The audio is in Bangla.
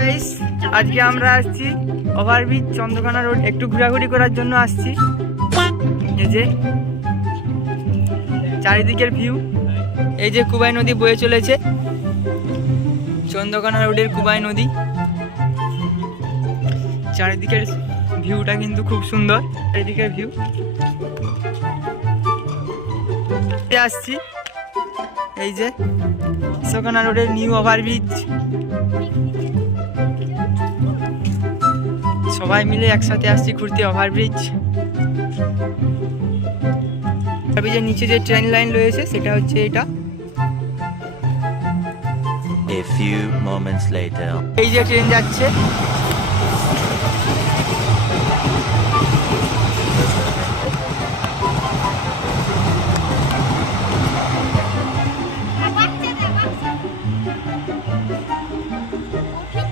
গাইস, আজকে আমরা আসছি ওভারব্রিজ চন্দ্রকোনা রোড, একটু ঘোরাঘুরি করার জন্য আসছি। এই যে চারিদিকের ভিউ, এই যে কুবাই নদী বয়ে চলেছে, চন্দ্রকোনা রোডের কুবাই নদী। চারিদিকের ভিউটা কিন্তু খুব সুন্দর, চারিদিকের ভিউ। আসছি এই যে চন্দ্রকোনা রোডের নিউ ওভারব্রিজ, সবাই মিলে একসাথে আসছি ঘুরতে ওভারব্রিজ। ওভারব্রিজের নিচে যে ট্রেন লাইন রয়েছে সেটা হচ্ছে এটা। A few moments later. এই যে ট্রেন যাচ্ছে,